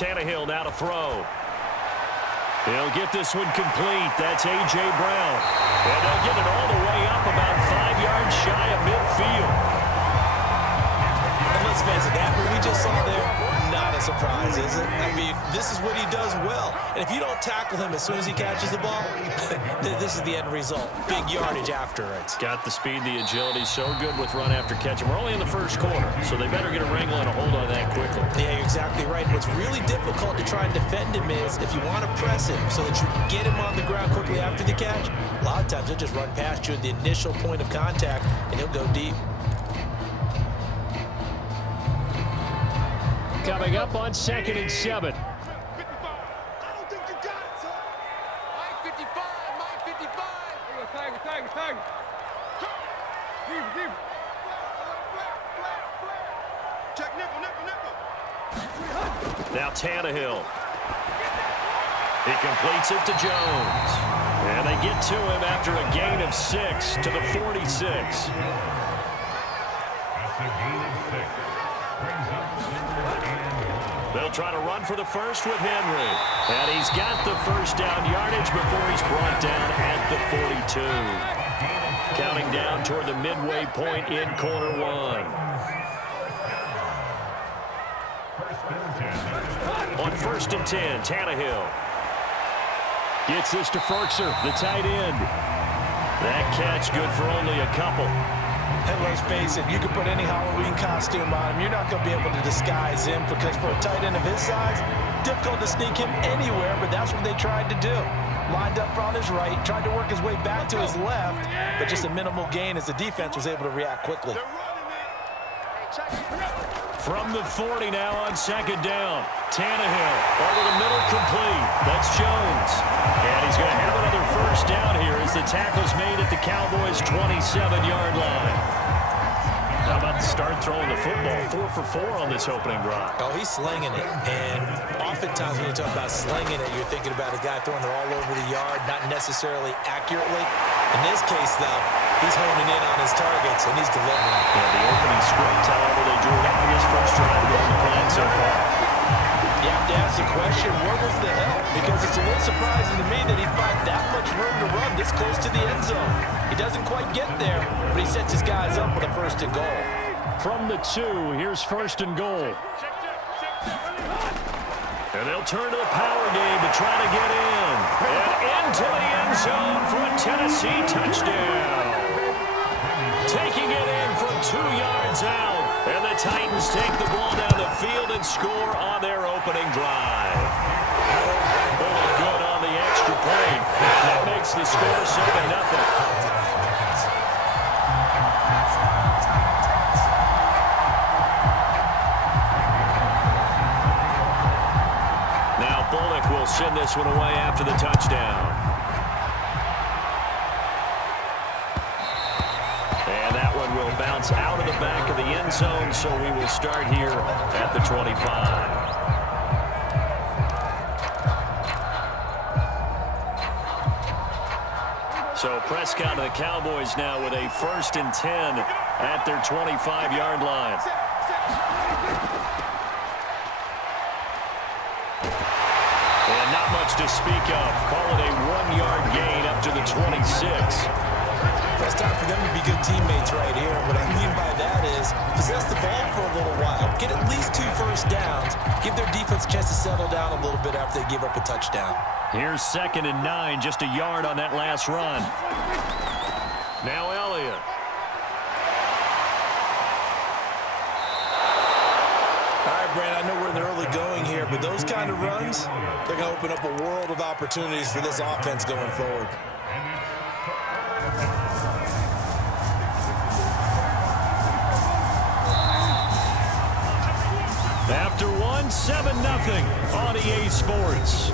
Tannehill now to throw. He'll get this one complete. That's A.J. Brown. And they'll get it all the way up about 5 yards shy of midfield. And let's face it, that what we just saw there, not a surprise, is it? I mean, this is what he does well. And if you don't tackle him as soon as he catches the ball, this is the end result. Big yardage after it. Got the speed, the agility, so good with run after catch. And we're only in the first quarter, so they better get a wrangle and a hold on that quickly. Yeah, you're exactly right. What's really difficult to try and defend him is if you want to press him so that you can get him on the ground quickly after the catch, a lot of times he'll just run past you at the initial point of contact, and he'll go deep. Coming up on 2nd and 7. Now Tannehill. He completes it to Jones. And they get to him after a gain of 6 to the 46. They'll try to run for the first with Henry. And he's got the first down yardage before he's brought down at the 42. Counting down toward the midway point in quarter 1. On 1st and 10, Tannehill. Gets this to Ferkser, the tight end. That catch good for only a couple. And let's face it, you can put any Halloween costume on him. You're not going to be able to disguise him because for a tight end of his size, difficult to sneak him anywhere, but that's what they tried to do. Lined up on his right, tried to work his way back to his left, but just a minimal gain as the defense was able to react quickly. From the 40 now on 2nd down. Tannehill over the middle complete. That's Jones. And he's going to have another first down here as the tackle's made at the Cowboys' 27-yard line. How about the start throwing the football? 4 for 4 on this opening drive. Oh, he's slinging it. And oftentimes when you talk about slinging it, you're thinking about a guy throwing it all over the yard, not necessarily accurately. In this case, though, he's honing in on his targets, and he's delivering. Yeah, the opening script, however, they drew it up for this first drive on the plan so far. You have to ask the question, where was the help? Because it's a little surprising to me that he'd find that much room to run this close to the end zone. He doesn't quite get there, but he sets his guys up with a 1st and goal. From the 2, here's 1st and goal. And they'll turn to the power game to try to get in. And into the end zone for a Tennessee touchdown. Taking it in from 2 yards out. And the Titans take the ball down the field and score on their opening drive. Really good on the extra point. That makes the score 7-0. Will send this one away after the touchdown. And that one will bounce out of the back of the end zone, so we will start here at the 25. So Prescott and the Cowboys now with a 1st and 10 at their 25-yard line. To speak of. Call it a 1-yard gain up to the 26. It's time for them to be good teammates right here. What I mean by that is possess the ball for a little while. Get at least 2 first downs. Give their defense a chance to settle down a little bit after they give up a touchdown. Here's 2nd and 9. Just a yard on that last run. Now Elliott. All right, Brand, I know we're in the early going here, but those kind of runs, they're going to open up a world of opportunities for this offense going forward. After 1, 7-0 on EA Sports.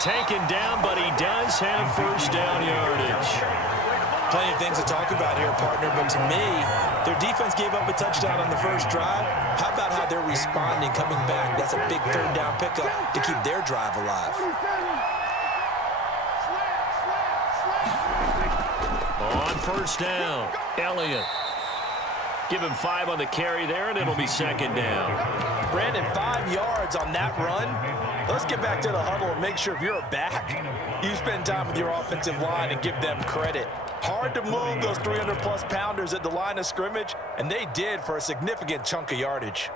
Taken down, but he does have first down yardage. plenty of things to talk about here, partner, but to me, their defense gave up a touchdown on the first drive. How about how they're responding, coming back? That's a big third down pickup to keep their drive alive. On first down, Elliott. Give him 5 on the carry there, and it'll be second down. Brandon, 5 yards on that run. Let's get back to the huddle and make sure if you're back, you spend time with your offensive line and give them credit. Hard to move those 300-plus pounders at the line of scrimmage, and they did for a significant chunk of yardage.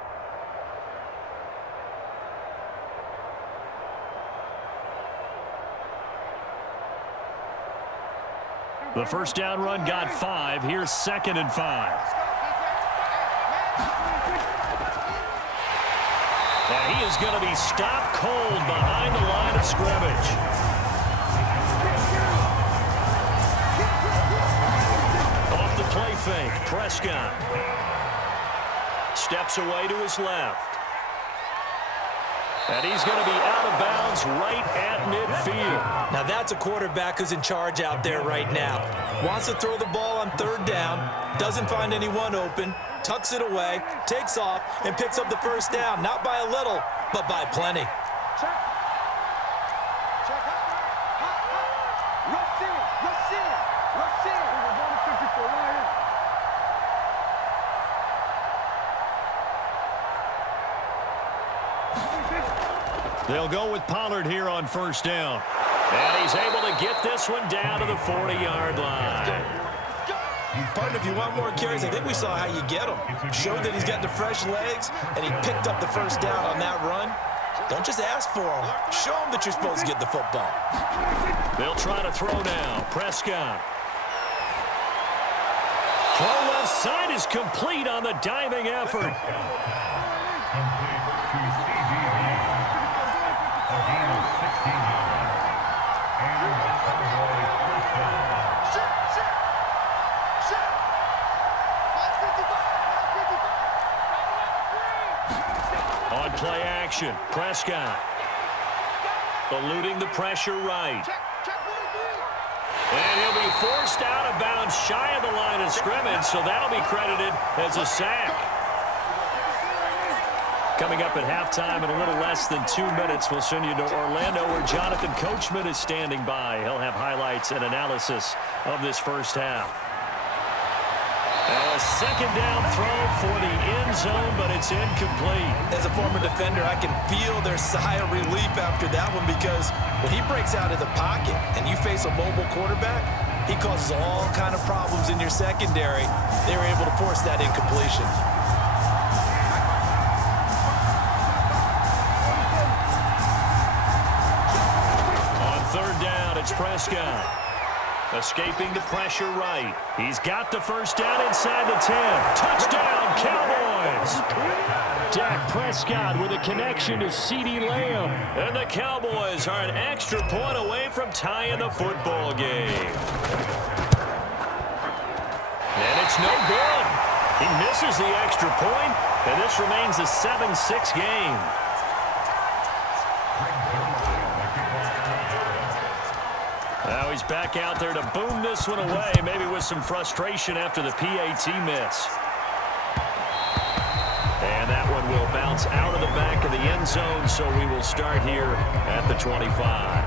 The first down run got 5. Here's second and 5. And he is going to be stopped cold behind the line of scrimmage. Off the play fake, Prescott. Steps away to his left. And he's going to be out of bounds right at midfield. Now that's a quarterback who's in charge out there right now. Wants to throw the ball on third down, doesn't find anyone open, tucks it away, takes off, and picks up the first down. Not by a little, but by plenty. They'll go with Pollard here on first down. And he's able to get this one down to the 40-yard line. Partner, if you want more carries, I think we saw how you get him. Showed that he's got the fresh legs, and he picked up the first down on that run. Don't just ask for him. Show him that you're supposed to get the football. They'll try to throw now. Prescott. Throw left side is complete on the diving effort. On play action, Prescott. Eluding the pressure right. And he'll be forced out of bounds shy of the line of scrimmage, so that'll be credited as a sack. Coming up at halftime in a little less than 2 minutes, we'll send you to Orlando where Jonathan Coachman is standing by. He'll have highlights and analysis of this first half. A second down throw for the end zone, but it's incomplete. As a former defender, I can feel their sigh of relief after that one because when he breaks out of the pocket and you face a mobile quarterback, he causes all kind of problems in your secondary. They were able to force that incompletion. On third down, it's Prescott. Escaping the pressure right. He's got the first down inside the 10. Touchdown, Cowboys! Dak Prescott with a connection to CeeDee Lamb. And the Cowboys are an extra point away from tying the football game. And it's no good. He misses the extra point, and this remains a 7-6 game. Now he's back out there to boom this one away, maybe with some frustration after the PAT miss. And that one will bounce out of the back of the end zone, so we will start here at the 25.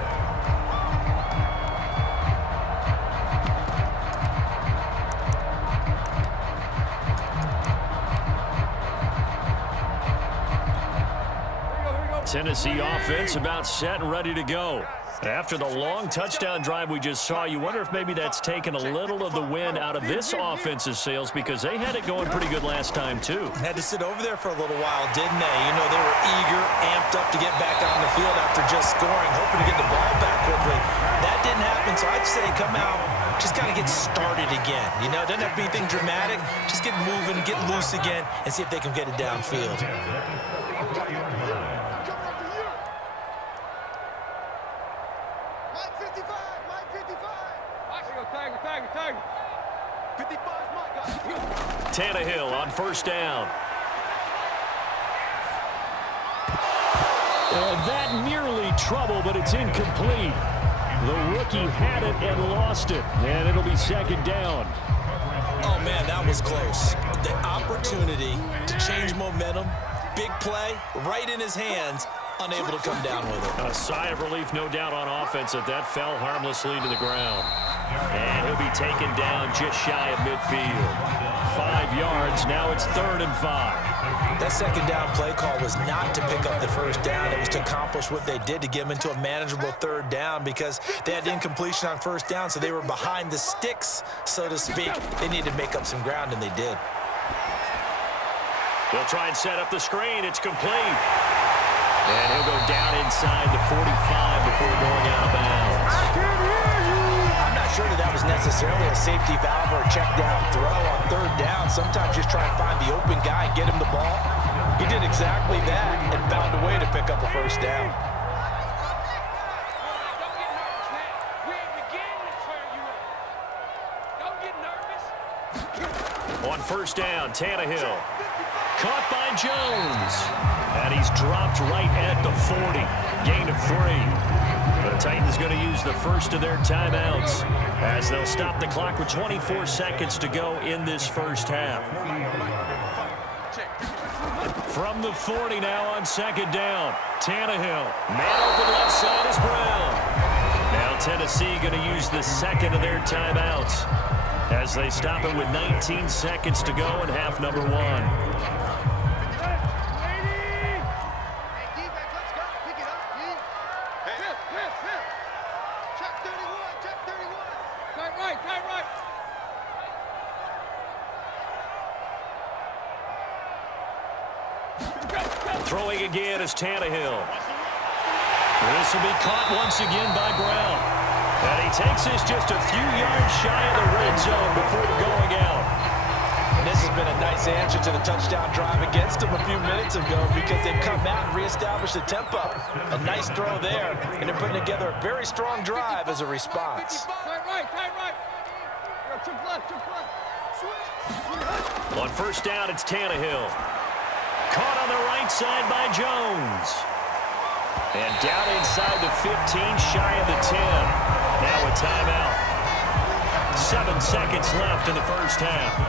Tennessee offense about set and ready to go. After the long touchdown drive we just saw, you wonder if maybe that's taken a little of the wind out of this offense's sails because they had it going pretty good last time, too. Had to sit over there for a little while, didn't they? You know, they were eager, amped up to get back on the field after just scoring, hoping to get the ball back quickly. That didn't happen, so I'd say come out, just got to get started again. You know, doesn't have to be anything dramatic. Just get moving, get loose again, and see if they can get it downfield. Tannehill on first down. That nearly trouble, but it's incomplete. The rookie had it and lost it, and it'll be second down. Oh, man, that was close. The opportunity to change momentum, big play, right in his hands, unable to come down with it. A sigh of relief, no doubt, on offense that fell harmlessly to the ground. And he'll be taken down just shy of midfield. 5 yards, now it's 3rd and 5. That second down play call was not to pick up the first down. It was to accomplish what they did to get them into a manageable 3rd down because they had incompletion on 1st down, so they were behind the sticks, so to speak. They needed to make up some ground, and they did. They'll try and set up the screen. It's complete. And he'll go down inside the 45 before going out of bounds. I'm not sure that was necessarily a safety valve or a check down throw on 3rd down. Sometimes just try and find the open guy and get him the ball. He did exactly that and found a way to pick up a 1st down. On 1st down, Tannehill. Caught by Jones. And he's dropped right at the 40. Gain of 3. The Titans going to use the first of their timeouts as they'll stop the clock with 24 seconds to go in this first half. From the 40 now on 2nd down. Tannehill. Man open left side is Brown. Now Tennessee going to use the second of their timeouts as they stop it with 19 seconds to go in half number 1. Throwing again is Tannehill. This will be caught once again by Brown. And he takes this just a few yards shy of the red zone before going out. And this has been a nice answer to the touchdown drive against them a few minutes ago because they've come out and reestablished the tempo. A nice throw there, and they're putting together a very strong drive as a response. On 1st down, it's Tannehill. Caught on the right side by Jones. And down inside the 15, shy of the 10. Now a timeout. 7 seconds left in the first half.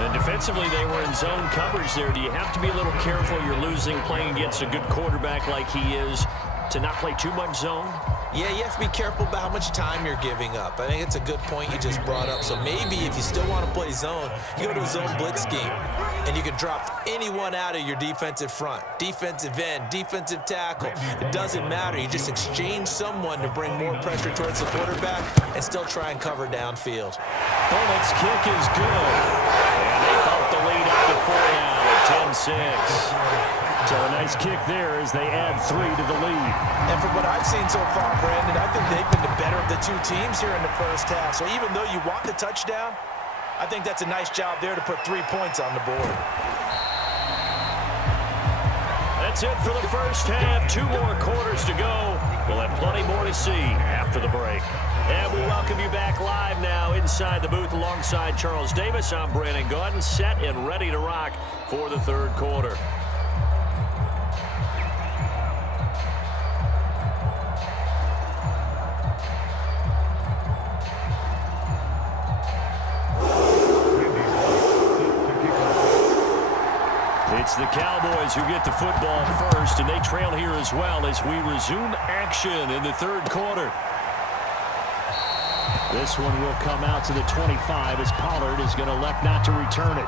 And defensively, they were in zone coverage there. Do you have to be a little careful? You're losing playing against a good quarterback like he is to not play too much zone? Yeah, you have to be careful about how much time you're giving up. I think it's a good point you just brought up. So maybe if you still want to play zone, you go to a zone blitz scheme, and you can drop anyone out of your defensive front, defensive end, defensive tackle. It doesn't matter. You just exchange someone to bring more pressure towards the quarterback and still try and cover downfield. Bullock's kick is good. And they bump the lead up to 4 now, 10-6. So a nice kick there as they add 3 to the lead. And from what I've seen so far, Brandon, I think they've been the better of the two teams here in the first half. So even though you want the touchdown, I think that's a nice job there to put 3 points on the board. That's it for the first half. 2 more quarters to go. We'll have plenty more to see after the break. And we welcome you back live now inside the booth alongside Charles Davis. I'm Brandon Gaudin, set and ready to rock for the 3rd quarter. It's the Cowboys who get the football first, and they trail here as well as we resume action in the 3rd quarter. This one will come out to the 25 as Pollard is going to elect not to return it.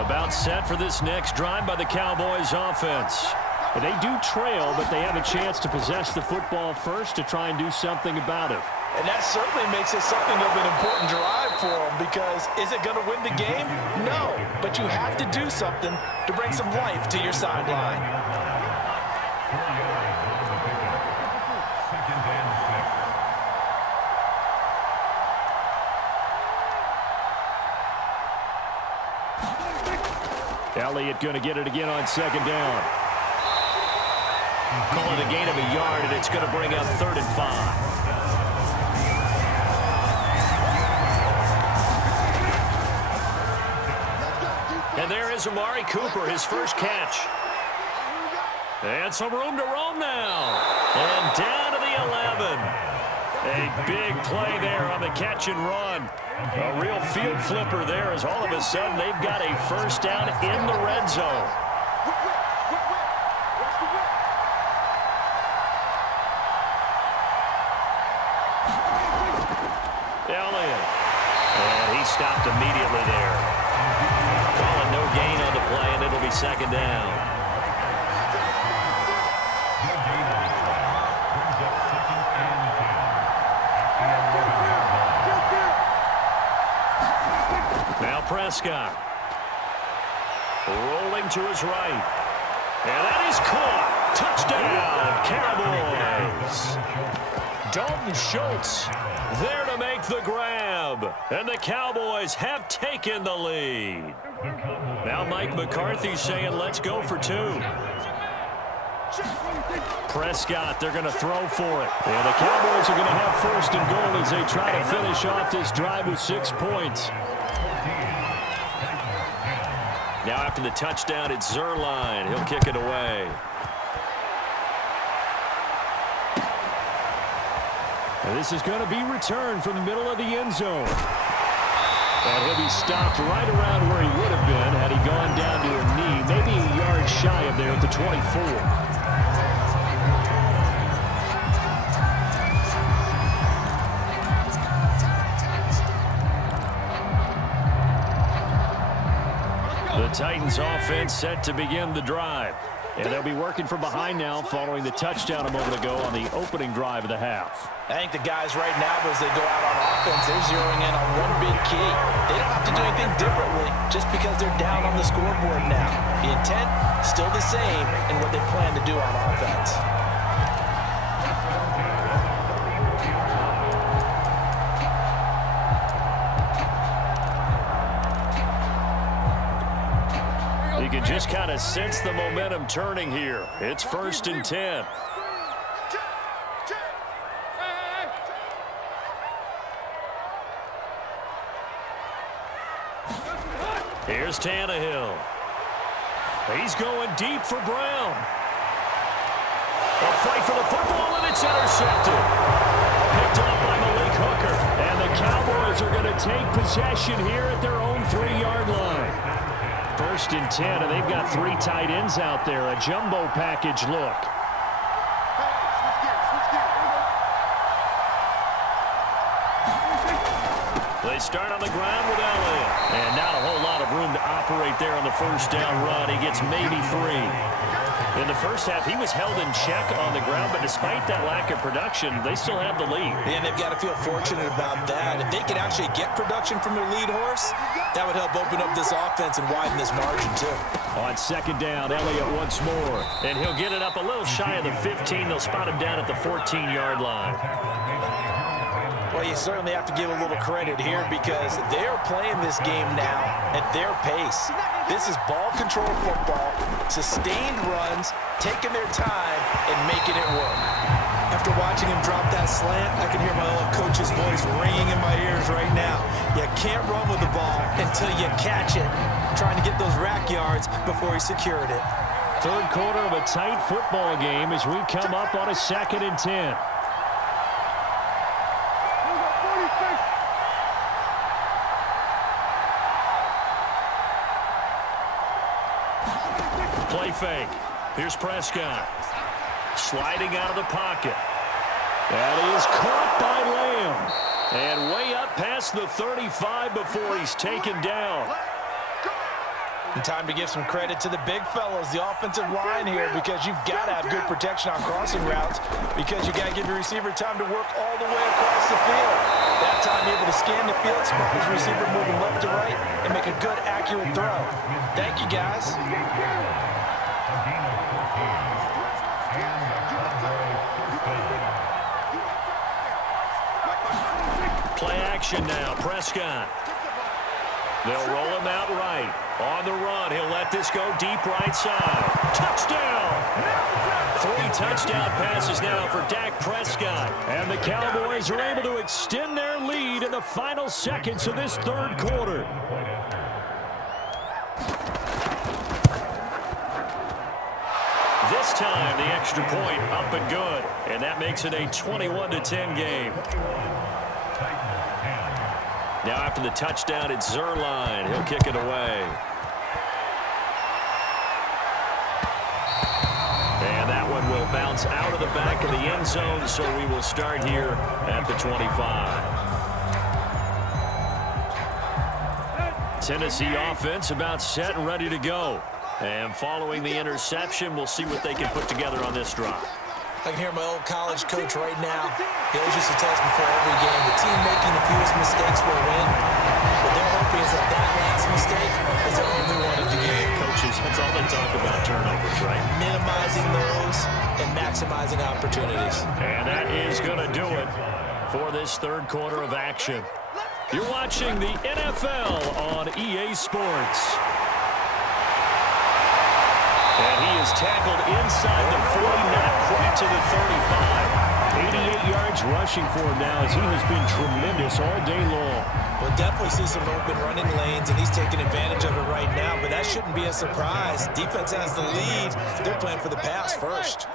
About set for this next drive by the Cowboys offense. They do trail, but they have a chance to possess the football first to try and do something about it. And that certainly makes it something of an important drive for them because is it going to win the game? No, but you have to do something to bring some life to your sideline. Elliott going to get it again on 2nd down. Call it a gain of a yard, and it's going to bring up 3rd and 5. there is Amari Cooper, his first catch. And some room to roam now. And down to the 11. A big play there on the catch and run. A real field flipper there as all of a sudden they've got a first down in the red zone. Elliott. And he stopped immediately there. Calling no gain on the play, and it'll be second down. Now Prescott. Rolling to his right. And that is caught. Touchdown, Cowboys. Dalton Schultz there to make the grab. And the Cowboys have taken the lead. Now Mike McCarthy saying, let's go for two. Prescott, they're going to throw for it. And the Cowboys are going to have first and goal as they try to finish off this drive with 6 points. Now after the touchdown, it's Zuerlein. He'll kick it away. And this is going to be returned from the middle of the end zone. And he'll be stopped right around where he would have been had he gone down to a knee, maybe a yard shy of there at the 24. The Titans offense set to begin the drive. And they'll be working from behind now following the touchdown a moment ago on the opening drive of the half. I think the guys right now, as they go out on offense, they're zeroing in on one big key. They don't have to do anything differently just because they're down on the scoreboard now. The intent, still the same in what they plan to do on offense. You can just kind of sense the momentum turning here. It's 1st and 10. Here's Tannehill. He's going deep for Brown. A fight for the football, and it's intercepted. Picked up by Malik Hooker. And the Cowboys are going to take possession here at their own 3-yard line. 1st and 10, and they've got 3 tight ends out there. A jumbo package look. They start on the ground with Elliott. And not a whole lot of room to operate there on the first down run. He gets maybe 3. In the first half, he was held in check on the ground, but despite that lack of production, they still have the lead. And they've got to feel fortunate about that. If they could actually get production from their lead horse, that would help open up this offense and widen this margin, too. On second down, Elliott once more. And he'll get it up a little shy of the 15. They'll spot him down at the 14-yard line. Well, you certainly have to give a little credit here because they're playing this game now at their pace. This is ball control football, sustained runs, taking their time, and making it work. After watching him drop that slant, I can hear my old coach's voice ringing in my ears right now. You can't run with the ball until you catch it, trying to get those rack yards before he secured it. Third quarter of a tight football game as we come up on a 2nd and 10. Play fake. Here's Prescott. Sliding out of the pocket. That is caught by Lamb. And way up past the 35 before he's taken down. And time to give some credit to the big fellas, the offensive line here, because you've got to have good protection on crossing routes because you got to give your receiver time to work all the way across the field. That time able to scan the field, spot his receiver moving left to right, and make a good, accurate throw. Thank you, guys. Play action now, Prescott. They'll roll him out right. On the run, he'll let this go deep right side. Touchdown! 3 touchdown passes now for Dak Prescott. And the Cowboys are able to extend their lead in the final seconds of this third quarter. this time, the extra point up and good. And that makes it a 21-10 game. Now after the touchdown, it's Zerline. He'll kick it away. And that one will bounce out of the back of the end zone, so we will start here at the 25. Tennessee offense about set and ready to go. And following the interception, we'll see what they can put together on this drive. I can hear my old college coach right now. He always used to tell us before every game, the team making the fewest mistakes will win. What they're hoping is that last mistake is the only one of the game. Coaches, that's all they talk about, turnovers, right? Minimizing those and maximizing opportunities. And that is going to do it for this third quarter of action. You're watching the NFL on EA Sports. And he is tackled inside the 40, not quite to the 35. 88 yards rushing for him now as he has been tremendous all day long. We'll definitely see some open running lanes, and he's taking advantage of it right now, but that shouldn't be a surprise. Defense has the lead. They're playing for the pass first.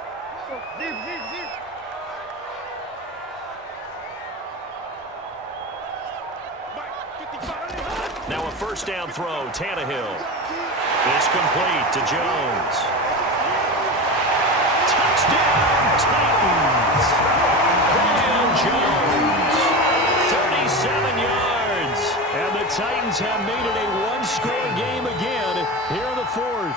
Now a first down throw, Tannehill. It's complete to Jones. Touchdown, Titans. Julio Jones, 37 yards. And the Titans have made it a one-score game again here in the fourth.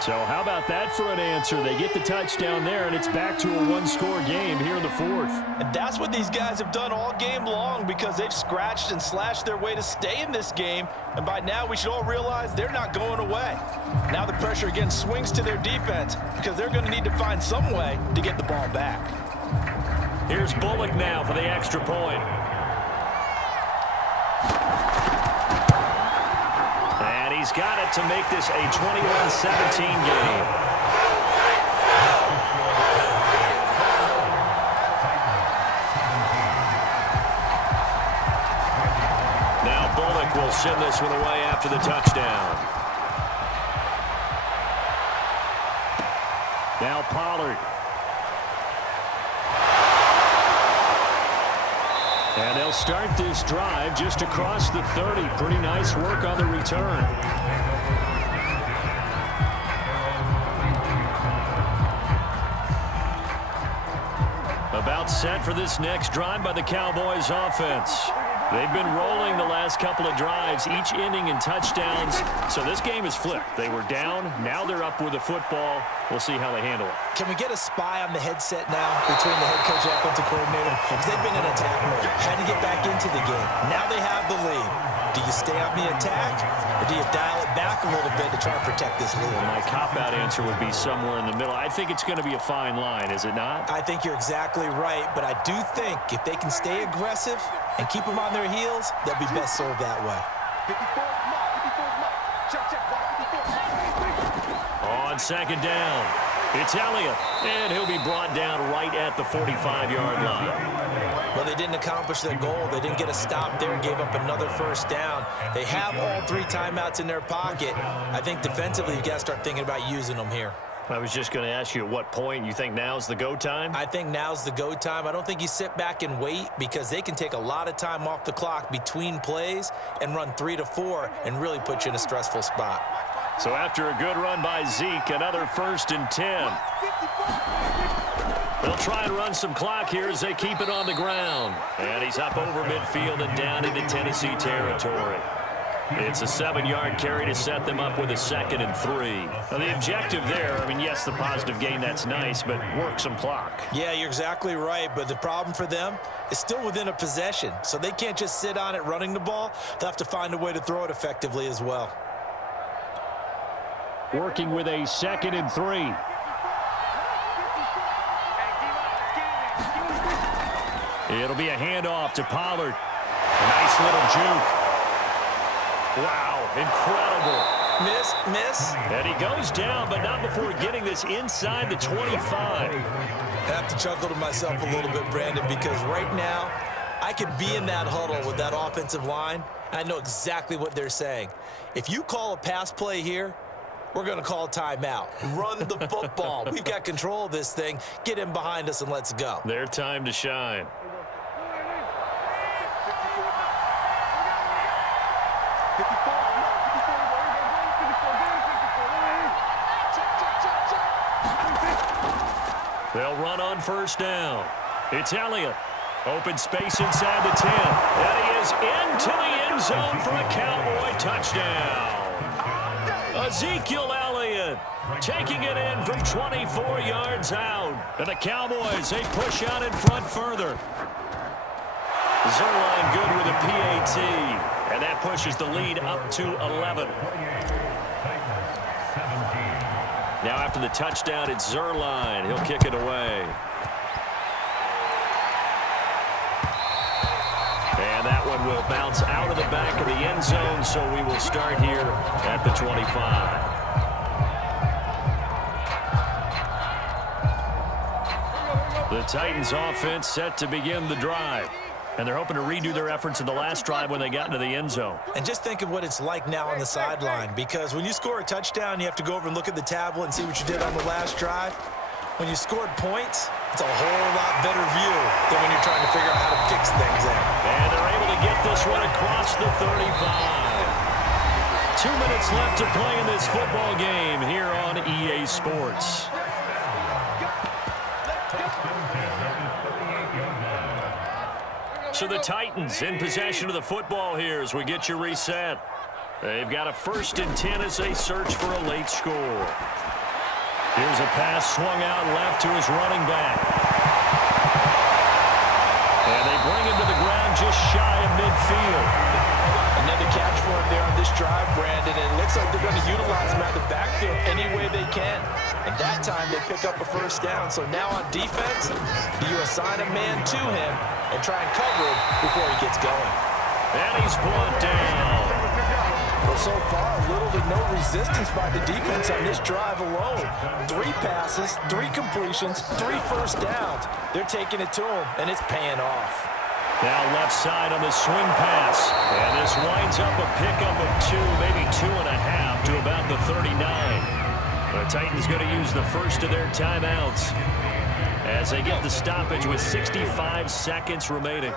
So how about that for an answer? They get the touchdown there, and it's back to a one-score game here in the fourth. And that's what these guys have done all game long because they've scratched and slashed their way to stay in this game. And by now, we should all realize they're not going away. Now the pressure again swings to their defense because they're going to need to find some way to get the ball back. Here's Bullock now for the extra point. He's got it to make this a 21-17 game. Now Bullock will send this one away after the touchdown. Now Pollard. And they'll start this drive just across the 30. Pretty nice work on the return. About set for this next drive by the Cowboys offense. They've been rolling the last couple of drives, each ending in touchdowns. So this game is flipped. They were down. Now they're up with the football. We'll see how they handle it. Can we get a spy on the headset now between the head coach and offensive coordinator? Because they've been in attack mode. Had to get back into the game. Now they have the lead. Do you stay on the attack, or do you dial it back a little bit to try and protect this lead? Well, my cop-out answer would be somewhere in the middle. I think it's going to be a fine line, is it not? I think you're exactly right, but I do think if they can stay aggressive and keep them on their heels, they'll be best served that way. On second down, it's Elliott, and he'll be brought down right at the 45-yard line. Well, they didn't accomplish their goal. They didn't get a stop there and gave up another first down. They have all three timeouts in their pocket. I think defensively, you've got to start thinking about using them here. I was just going to ask you at what point you think now's the go time? I think now's the go time. I don't think you sit back and wait because they can take a lot of time off the clock between plays and run 3 to 4 and really put you in a stressful spot. So after a good run by Zeke, another 1st and 10. They'll try and run some clock here as they keep it on the ground. And he's up over midfield and down into Tennessee territory. It's a 7-yard carry to set them up with a 2nd and 3. Now the objective there, I mean, yes, the positive gain, that's nice, but work some clock. Yeah, you're exactly right, but the problem for them is still within a possession. So they can't just sit on it running the ball. They'll have to find a way to throw it effectively as well. Working with a 2nd and 3. It'll be a handoff to Pollard. Nice little juke. Wow, incredible. Miss. And he goes down, but not before getting this inside the 25. I have to chuckle to myself a little bit, Brandon, because right now I could be in that huddle with that offensive line, and I know exactly what they're saying. If you call a pass play here, we're going to call timeout. Run the football. We've got control of this thing. Get him behind us and let's go. Their time to shine. They'll run on first down. It's Elliott. Open space inside the 10. And he is into the end zone for a Cowboy touchdown. Ezekiel Elliott taking it in from 24 yards out. And the Cowboys, they push out in front further. Zerline good with a PAT. And that pushes the lead up to 11. Now after the touchdown, it's Zerline. He'll kick it away. And that one will bounce out of the back of the end zone, so we will start here at the 25. The Titans offense set to begin the drive. And they're hoping to redo their efforts in the last drive when they got into the end zone. And just think of what it's like now on the sideline, because when you score a touchdown, you have to go over and look at the tablet and see what you did on the last drive. When you scored points, it's a whole lot better view than when you're trying to figure out how to fix things in. And they're able to get this one across the 35. 2 minutes left to play in this football game here on EA Sports. So the Titans in possession of the football here as we get you reset. They've got a 1st and 10 as they search for a late score. Here's a pass swung out left to his running back. And they bring him to the ground just shy of midfield. Another catch for him there on this drive, Brandon, and it looks like they're going to utilize him out of the backfield any way they can. And that time they pick up a 1st down. So now on defense, you assign a man to him and try and cover him before he gets going. And he's brought down. Well, so far, little to no resistance by the defense on this drive alone. 3 passes, 3 completions, 3 first downs. They're taking it to him, and it's paying off. Now left side on the swing pass. And this winds up a pickup of 2, maybe 2.5 to about the 39. The Titans going to use the first of their timeouts as they get the stoppage with 65 seconds remaining.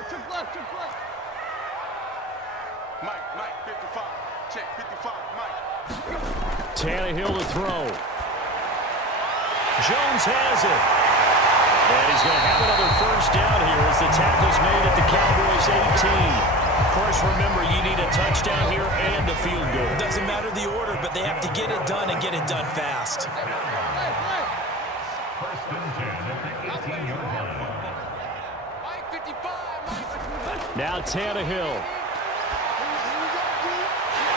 Tannehill to throw. Jones has it. And he's going to have another 1st down here as the tackle's made at the Cowboys' 18. Of course, remember, you need a touchdown here and a field goal. Doesn't matter the order, but they have to get it done and get it done fast. Now Tannehill.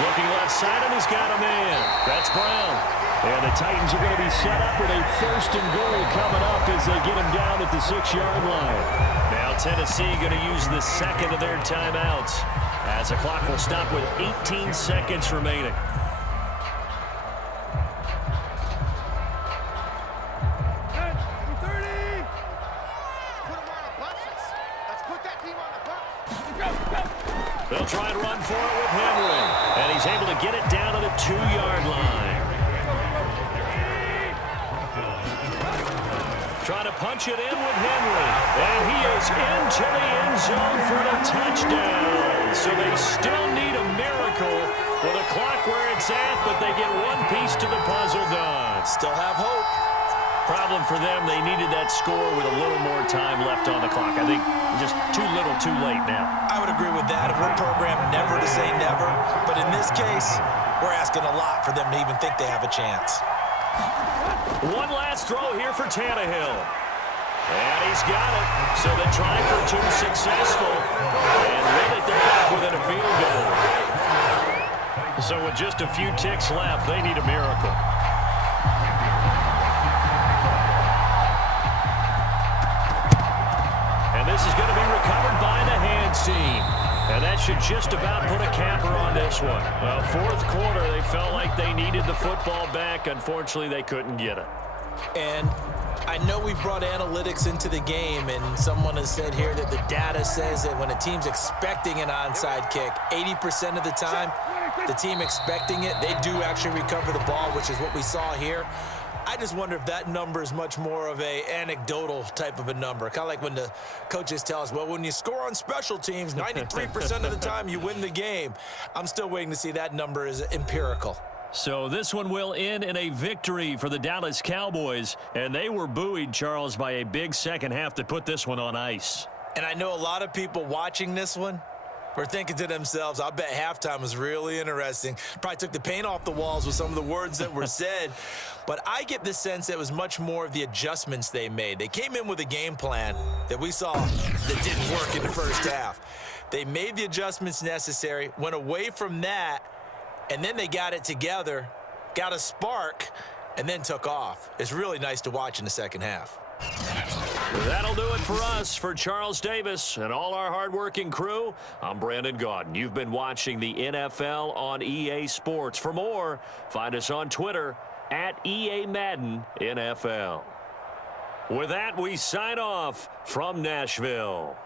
Looking left side, and he's got a man. That's Brown. And the Titans are going to be set up with a 1st and goal coming up as they get him down at the 6-yard line. Now Tennessee going to use the 2nd of their timeouts as the clock will stop with 18 seconds remaining. They'll try and run for it with Henry. And he's able to get it down to the 2-yard line. Trying to punch it in with Henry. And he is into the end zone for the touchdown. So they still need a miracle with a clock where it's at, but they get one piece to the puzzle done. Still have hope. Problem for them, they needed that score with a little more time left on the clock. I think just too little too late now. I would agree with that. We're programmed never to say never. But in this case, we're asking a lot for them to even think they have a chance. One last throw here for Tannehill. And he's got it. So they try for 2 successful. And with it, they're back within a field goal. So with just a few ticks left, they need a miracle. And this is going to be recovered by the hands team. And that should just about put a capper on this one. Well, 4th quarter, they felt like they needed the football back. Unfortunately, they couldn't get it. And I know we've brought analytics into the game, and someone has said here that the data says that when a team's expecting an onside kick, 80% of the time, the team expecting it, they do actually recover the ball, which is what we saw here. I just wonder if that number is much more of a anecdotal type of a number. Kind of like when the coaches tell us, well, when you score on special teams, 93% of the time you win the game. I'm still waiting to see that number is empirical. So this one will end in a victory for the Dallas Cowboys. And they were buoyed, Charles, by a big second half to put this one on ice. And I know a lot of people watching this one were thinking to themselves, I bet halftime was really interesting. Probably took the paint off the walls with some of the words that were said. But I get the sense that it was much more of the adjustments they made. They came in with a game plan that we saw that didn't work in the first half. They made the adjustments necessary, went away from that, and then they got it together, got a spark, and then took off. It's really nice to watch in the second half. That'll do it for us. For Charles Davis and all our hardworking crew, I'm Brandon Gaudin. You've been watching the NFL on EA Sports. For more, find us on Twitter at EA Madden NFL. With that, we sign off from Nashville.